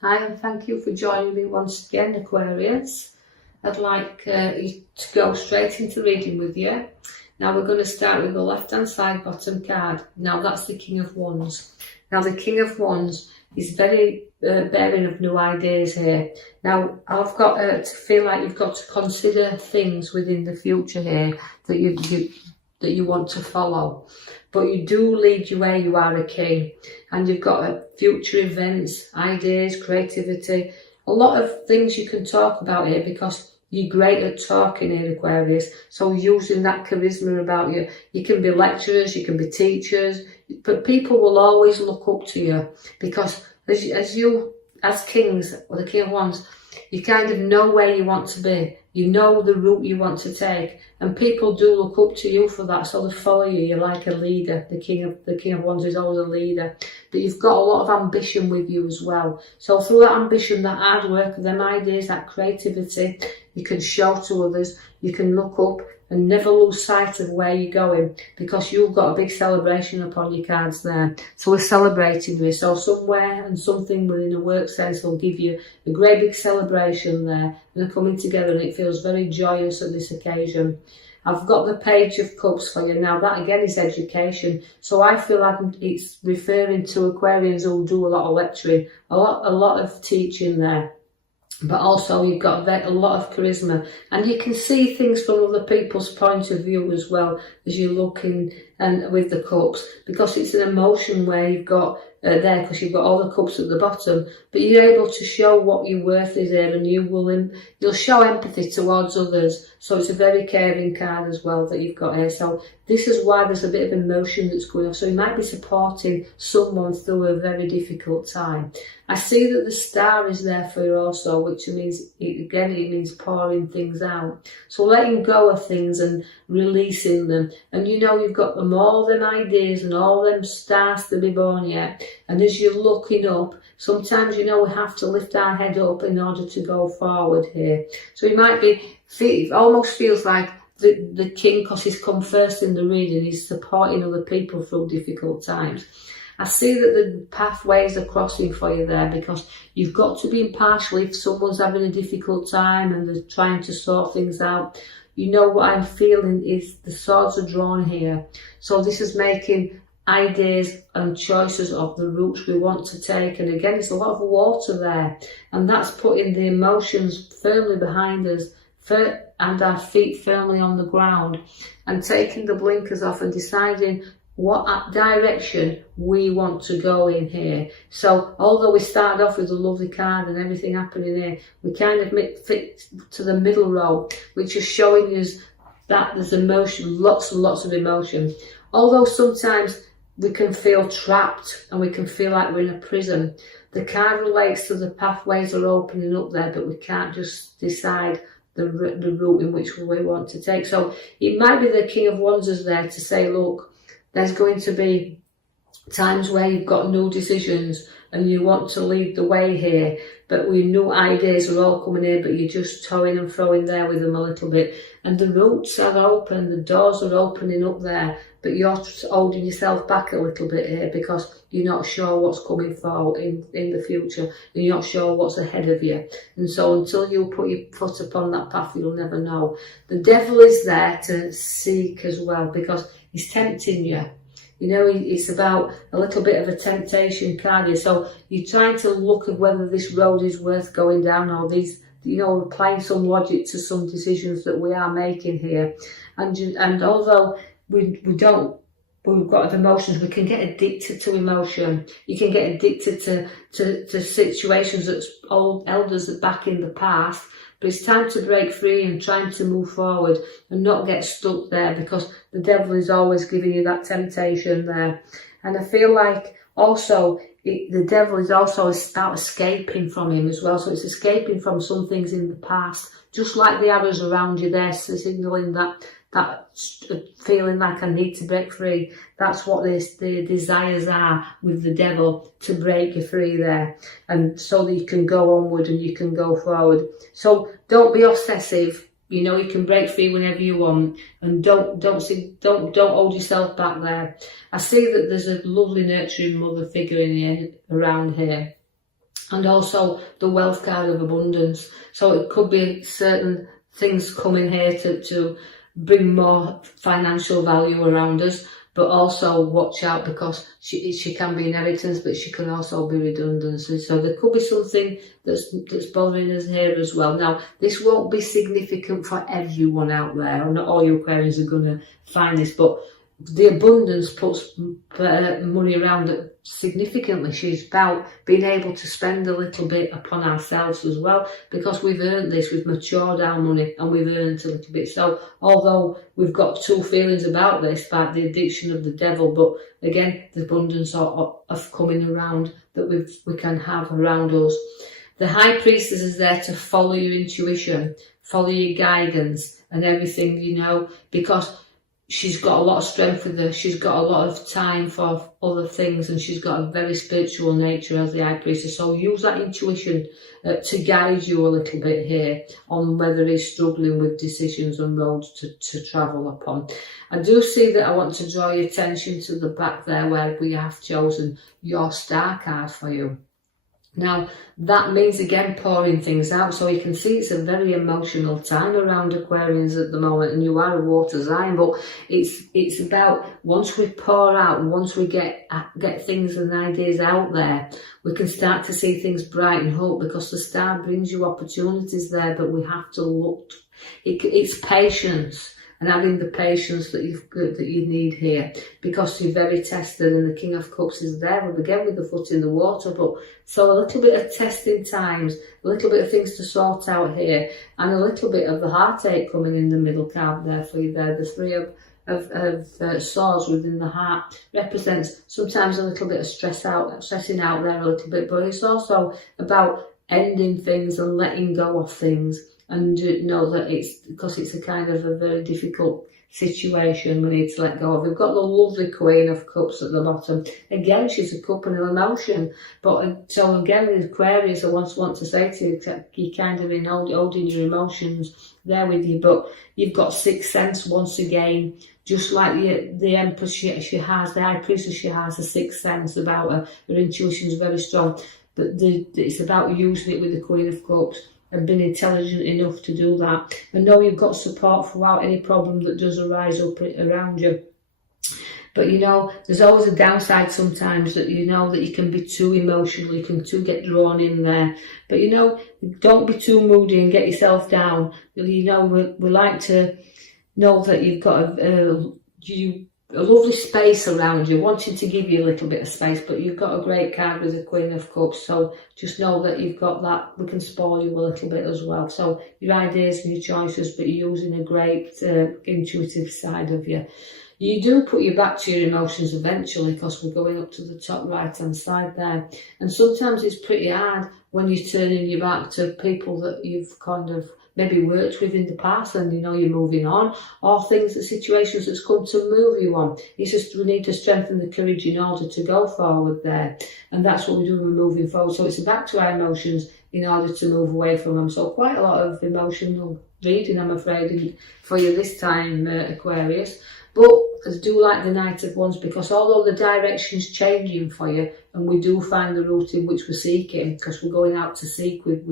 Hi, and thank you for joining me once again, Aquarius. I'd like you to go straight into reading with you. Now we're going to start with the left-hand side bottom card. Now that's the King of Wands. Now the King of Wands is very bearing of new ideas here. Now I've got to feel like you've got to consider things within the future here that you want to follow. But you do lead you where you are a king, and you've got future events, ideas, creativity, a lot of things you can talk about here because you're great at talking here, Aquarius. So using that charisma about you, you can be lecturers, you can be teachers, but people will always look up to you because as kings, or the King of Wands, you kind of know where you want to be. You know the route you want to take, and people do look up to you for that, so they follow you. You're like a leader. The King of Wands is always a leader, but you've got a lot of ambition with you as well. So through that ambition, that hard work, them ideas, that creativity, you can show to others. You can look up and never lose sight of where you're going, because you've got a big celebration upon your cards there. So we're celebrating you. So somewhere and something within a work sense will give you a great big celebration there, and they're coming together, and it feels very joyous at this occasion. I've got the Page of Cups for you. Now that again is education. So I feel like it's referring to Aquarians who do a lot of lecturing, a lot of teaching there. But also you've got a lot of charisma, and you can see things from other people's point of view as well as you're looking and with the cups, because it's an emotion where you've got there, because you've got all the cups at the bottom, but you're able to show what your worth is there, and you'll show empathy towards others. So it's a very caring card as well that you've got here. So this is why there's a bit of emotion that's going on. So you might be supporting someone through a very difficult time. I see that the Star is there for you also, which means, it means pouring things out. So letting go of things and releasing them. And you know you've got all them ideas and all them stars to be born yet. And as you're looking up, sometimes we have to lift our head up in order to go forward here. So you might it almost feels like the king, because he's come first in the reading, he's supporting other people through difficult times. I see that the pathways are crossing for you there, because you've got to be impartial if someone's having a difficult time and they're trying to sort things out. You know what I'm feeling is the swords are drawn here. So this is making ideas and choices of the routes we want to take. And again, it's a lot of water there. And that's putting the emotions firmly behind us and our feet firmly on the ground, and taking the blinkers off and deciding what direction we want to go in here. So although we started off with a lovely card and everything happening here, we kind of fit to the middle row, which is showing us that there's emotion, lots and lots of emotion. Although sometimes we can feel trapped and we can feel like we're in a prison, the card relates to the pathways are opening up there, but we can't just decide the route in which we want to take. So it might be the King of Wands is there to say, look, there's going to be times where you've got new decisions and you want to lead the way here, but with new ideas are all coming in, but you're just towing and throwing there with them a little bit. And the routes are open, the doors are opening up there, but you're holding yourself back a little bit here because you're not sure what's coming forward in the future, and you're not sure what's ahead of you. And so until you put your foot upon that path, you'll never know. The devil is there to seek as well, because he's tempting you. It's about a little bit of a temptation card here. So you're trying to look at whether this road is worth going down, or these, applying some logic to some decisions that we are making here. And although we've got emotions, we can get addicted to emotion. You can get addicted to situations that old elders are back in the past. But it's time to break free and trying to move forward and not get stuck there, because the devil is always giving you that temptation there. And I feel like also the devil is also about escaping from him as well. So it's escaping from some things in the past, just like the arrows around you there, so signaling that feeling like I need to break free. That's what the desires are with the devil, to break you free there, and so that you can go onward and you can go forward. So don't be obsessive. You can break free whenever you want, and don't hold yourself back there. I see that there's a lovely nurturing mother figure around here. and also the wealth card of abundance. So it could be certain things coming here to bring more financial value around us, but also watch out because she can be inheritance, but she can also be redundancy. So there could be something that's bothering us here as well. Now, this won't be significant for everyone out there. Not all you Aquarians are going to find this, but the abundance puts money around it significantly. She's about being able to spend a little bit upon ourselves as well, because we've earned this, we've matured our money and we've earned a little bit. So although we've got two feelings about this, about the addiction of the devil, but again, the abundance of coming around that we can have around us. The High Priestess is there to follow your intuition, follow your guidance and everything, you know, because she's got a lot of strength with her. She's got a lot of time for other things, and she's got a very spiritual nature as the High Priestess. So use that intuition to guide you a little bit here on whether he's struggling with decisions and roads to travel upon. I do see that I want to draw your attention to the back there where we have chosen your star card for you. Now, that means, again, pouring things out. So you can see it's a very emotional time around Aquarians at the moment, and you are a water sign, but it's about once we pour out, once we get things and ideas out there, we can start to see things brighten up, because the star brings you opportunities there, but we have to look. It's patience. And having the patience that you need here, because you're very tested, and the King of Cups is there, again with the foot in the water. But so a little bit of testing times, a little bit of things to sort out here, and a little bit of the heartache coming in the middle card there for you there. The Three of Swords within the heart represents sometimes a little bit of stressing out there a little bit, but it's also about ending things and letting go of things. And know that it's because it's a kind of a very difficult situation we need to let go of. We've got the lovely Queen of Cups at the bottom. Again, she's a cup and an emotion. But so again, in Aquarius, I want to say to you, you're kind of holding your emotions there with you. But you've got sixth sense once again, just like the Empress she has, the High Priestess, she has a sixth sense about her. Her intuition is very strong. But it's about using it with the Queen of Cups and being intelligent enough to do that, and know you've got support throughout any problem that does arise up around you. But you know, there's always a downside sometimes, that you know that you can be too emotional, you can too get drawn in there. But you know, don't be too moody and get yourself down. You know, we like to know that you've got a lovely space around you, wanting to give you a little bit of space, but you've got a great card with the Queen of Cups, so just know that you've got that. We can spoil you a little bit as well. So your ideas and your choices, but you're using a great intuitive side of you. You do put your back to your emotions eventually, because we're going up to the top right hand side there, and sometimes it's pretty hard when you're turning your back to people that you've kind of maybe worked with in the past, and you know you're moving on, or situations that's come to move you on. It's just we need to strengthen the courage in order to go forward there, and that's what we're doing. We're moving forward, so it's back to our emotions in order to move away from them. So quite a lot of emotional reading, I'm afraid, for you this time, Aquarius. But I do like the Knight of Wands, because although the direction's changing for you, and we do find the route in which we're seeking, because we're going out to seek with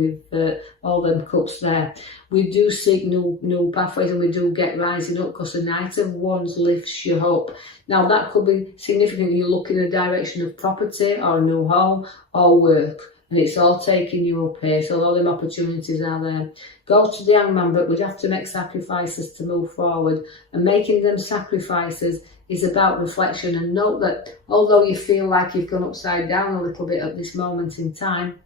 all them cups there, we do seek new pathways, and we do get rising up, because the Knight of Wands lifts you up. Now that could be significant. You look in the direction of property or a new home or work, and it's all taking you up here. So all them opportunities are there. Go to the Hangman, but we'd have to make sacrifices to move forward, and making them sacrifices is about reflection. And note that although you feel like you've gone upside down a little bit at this moment in time,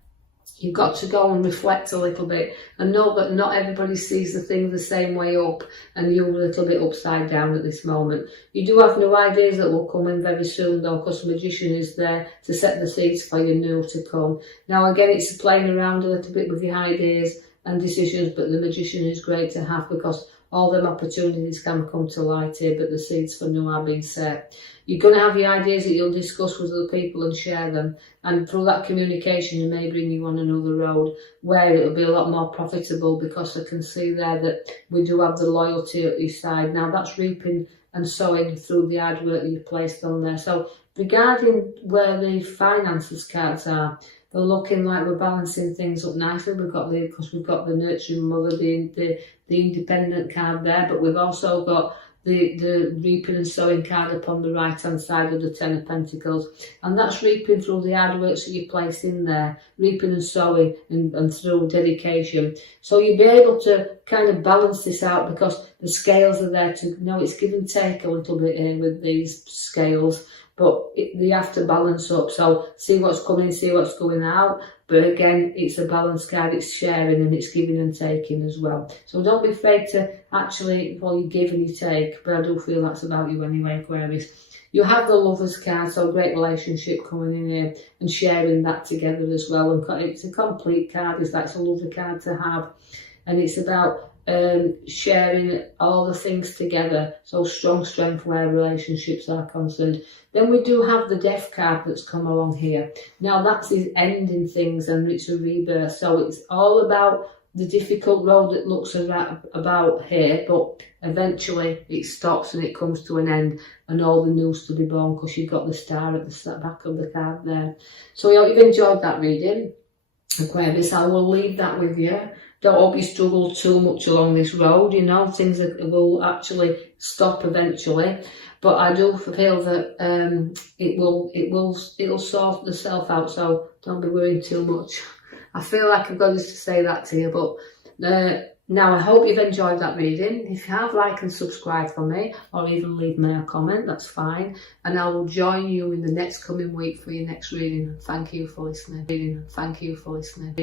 you've got to go and reflect a little bit, and know that not everybody sees the thing the same way up, and you're a little bit upside down at this moment. You do have new ideas that will come in very soon though, because the Magician is there to set the seeds for your new to come. Now again, it's playing around a little bit with your ideas and decisions, but the Magician is great to have, because all them opportunities can come to light here, but the seeds for new are being set. You're going to have your ideas that you'll discuss with other people and share them, and through that communication it may bring you on another road where it'll be a lot more profitable, because I can see there that we do have the loyalty at your side. Now that's reaping and sowing through the hard work that you've placed on there. So regarding where the finances cards are, We're looking like we're balancing things up nicely. Because we've got the nurturing mother, the independent card there, but we've also got the reaping and sowing card upon the right hand side of the Ten of Pentacles, and that's reaping through the hard work that you place in there, reaping and sowing, and through dedication. So you'll be able to kind of balance this out, because the scales are there to, you know, it's give and take a little bit here with these scales, but they have to balance up. So see what's coming, see what's going out. But again, it's a balance card, it's sharing and it's giving and taking as well. So don't be afraid to actually, well, you give and you take, but I do feel that's about you anyway, Aquarius. You have the Lovers card, so great relationship coming in here and sharing that together as well. And it's a complete card, that's a lovely card to have. And it's about sharing all the things together, so strong strength where relationships are concerned. Then we do have the Death card that's come along here. Now that's his ending things, and it's a rebirth, so it's all about the difficult road that looks about here, but eventually it stops and it comes to an end, and all the news to be born, because you've got the star at the back of the card there. So I hope you've enjoyed that reading, Aquarius. I will leave that with you. Don't hope you struggle too much along this road, you know, things will actually stop eventually. But I do feel that it'll sort itself out, so don't be worrying too much. I feel like I've got to say that to you, but now I hope you've enjoyed that reading. If you have, like and subscribe for me, or even leave me a comment, that's fine. And I will join you in the next coming week for your next reading. Thank you for listening. Thank you for listening.